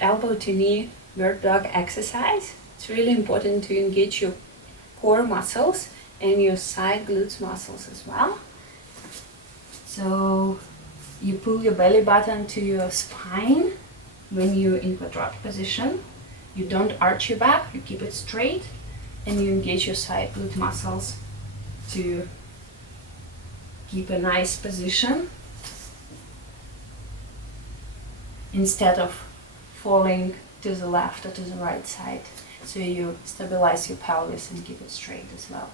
elbow to knee bird dog exercise. It's really important to engage your core muscles and your side glutes muscles as well. So you pull your belly button to your spine when you're in quadruped position. You don't arch your back, you keep it straight, and you engage your side glute muscles to keep a nice position instead of falling to the left or to the right side. So you stabilize your pelvis and keep it straight as well.